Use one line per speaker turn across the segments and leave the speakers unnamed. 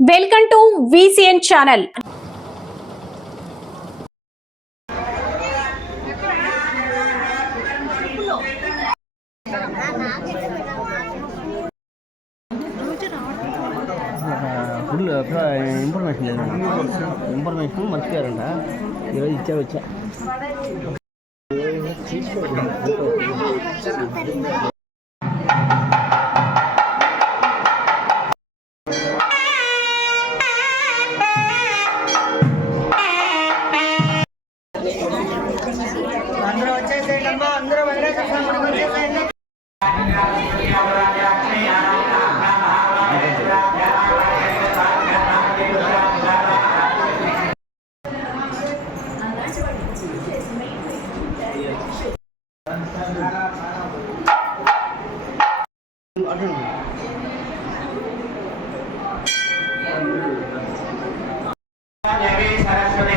Welcome to VCN channel.
Full information లేదు. Information మర్చిపోయారంట. ఈరోజు ఇచ్చా వచ్చా.
అందరూ వచ్చేసేయండి అమ్మా అందరూ వెంకటేశ్వర స్వామికి వచ్చేసేయండి.
సరస్వతి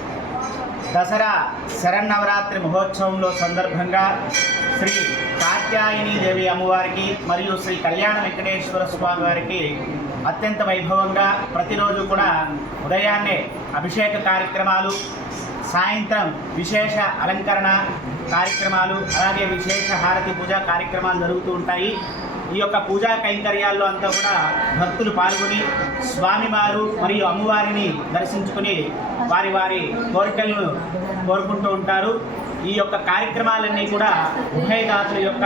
దసరా శరన్నవరాత్రి మహోత్సవంలో సందర్భంగా శ్రీ కాత్యాయని దేవి అమ్మవారికి మరియు శ్రీ కళ్యాణ వెంకటేశ్వర స్వామి వారికి అత్యంత వైభవంగా ప్రతిరోజు కూడా ఉదయాన్నే అభిషేక కార్యక్రమాలు సాయంత్రం విశేష అలంకరణ కార్యక్రమాలు అలాగే విశేష హారతి పూజ కార్యక్రమాలు జరుగుతూ ఉంటాయి. ఈ యొక్క పూజా కైంకర్యాల్లో అంతా కూడా భక్తులు పాల్గొని స్వామివారు మరియు అమ్మవారిని దర్శించుకుని వారి వారి కోరికలను కోరుకుంటూ ఉంటారు. ఈ యొక్క కార్యక్రమాలన్నీ కూడా ఉభయదాతుల యొక్క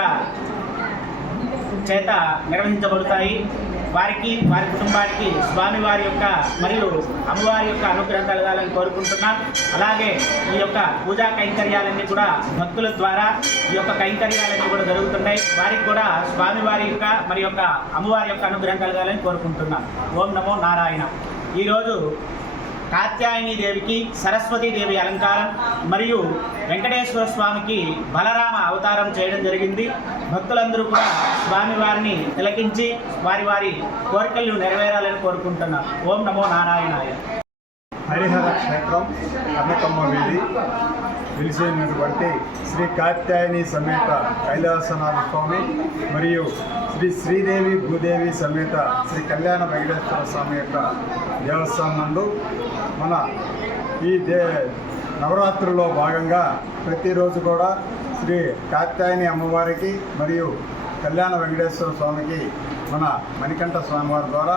చేత నిర్వహించబడతాయి. వారికి వారి కుటుంబానికి స్వామివారి యొక్క మరియు అమ్మవారి యొక్క అనుగ్రహం కలగాలని కోరుకుంటున్నాం. అలాగే ఈ యొక్క పూజా కైంకర్యాలన్నీ కూడా భక్తుల ద్వారా ఈ యొక్క కైంకర్యాలన్నీ కూడా జరుగుతున్నాయి. వారికి కూడా స్వామివారి యొక్క మరి యొక్క అమ్మవారి యొక్క అనుగ్రహం కలగాలని కోరుకుంటున్నాం. ఓం నమో నారాయణ. ఈరోజు దేవికి సరస్వతీ దేవి అలంకారం మరియు వెంకటేశ్వర స్వామికి బలరామ అవతారం చేయడం జరిగింది. భక్తులందరూ కూడా స్వామివారిని తిలకించి వారి వారి కోరికలను నెరవేరాలని కోరుకుంటున్నాం. ఓం నమో నారాయణాయ.
హరిహర క్షేత్రం కన్నకమ్మ వీధి. పిలిచినటువంటి శ్రీ కాత్యాయని సమేత కైలాసనాథ స్వామి మరియు శ్రీ శ్రీదేవి భూదేవి సమేత శ్రీ కళ్యాణ వెంకటేశ్వర స్వామి యొక్క దేవస్థానం నందు మన ఈ దే నవరాత్రుల్లో భాగంగా ప్రతిరోజు కూడా శ్రీ కాత్యాయని అమ్మవారికి మరియు కళ్యాణ వెంకటేశ్వర స్వామికి మన మణికంఠ స్వామివారి ద్వారా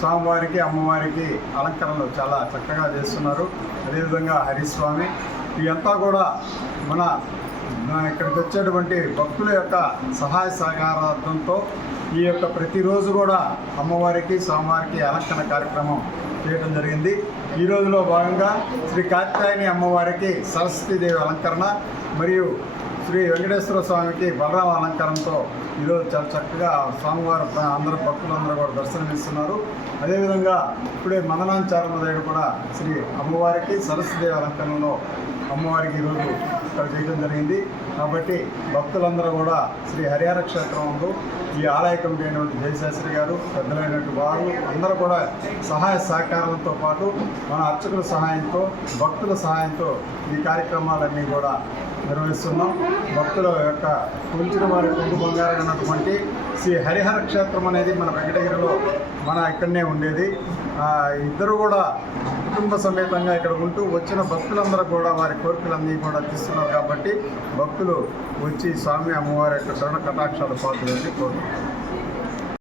స్వామివారికి అమ్మవారికి అలంకరణలు చాలా చక్కగా చేస్తున్నారు. అదేవిధంగా హరిస్వామి ఇదంతా కూడా మన ఇక్కడికి వచ్చేటువంటి భక్తుల యొక్క సహాయ సహకారార్థంతో ఈ యొక్క ప్రతిరోజు కూడా అమ్మవారికి స్వామివారికి అలంకరణ కార్యక్రమం చేయడం జరిగింది. ఈ రోజులో భాగంగా శ్రీ కాత్యాయని అమ్మవారికి సరస్వతీదేవి అలంకరణ మరియు శ్రీ వెంకటేశ్వర స్వామికి బలరామ అలంకారంతో ఈరోజు చాలా చక్కగా స్వామివారు అందరూ భక్తులందరూ కూడా దర్శనమిస్తున్నారు. అదేవిధంగా ఇప్పుడే మదనాంచారమదేవుడు కూడా శ్రీ అమ్మవారికి సరస్వదేవి అలంకరణలో అమ్మవారికి ఈరోజు ఇక్కడ చేయడం జరిగింది. కాబట్టి భక్తులందరూ కూడా శ్రీ హరిహర క్షేత్రం ఈ ఆలయ కమిటీ అయినటువంటి జయశాస్త్రి గారు పెద్దలైనటువంటి వారు అందరూ కూడా సహాయ సహకారాలతో పాటు మన అర్చకుల సహాయంతో భక్తుల సహాయంతో ఈ కార్యక్రమాలన్నీ కూడా నిర్వహిస్తున్నాం. భక్తుల యొక్క కుంచిన వారి కొంగు బంగారం అన్నటువంటి శ్రీ హరిహర క్షేత్రం అనేది మన వెంకటగిరిలో మన ఇక్కడనే ఉండేది. ఇద్దరు కూడా కుటుంబ సమేతంగా ఇక్కడ ఉంటూ వచ్చిన భక్తులందరూ కూడా వారి కోరికలన్నీ కూడా తీస్తున్నారు కాబట్టి భక్తులు వచ్చి స్వామి అమ్మవారి యొక్క కరుణ కటాక్షాలు పాత్రలని కోరుకుంటున్నారు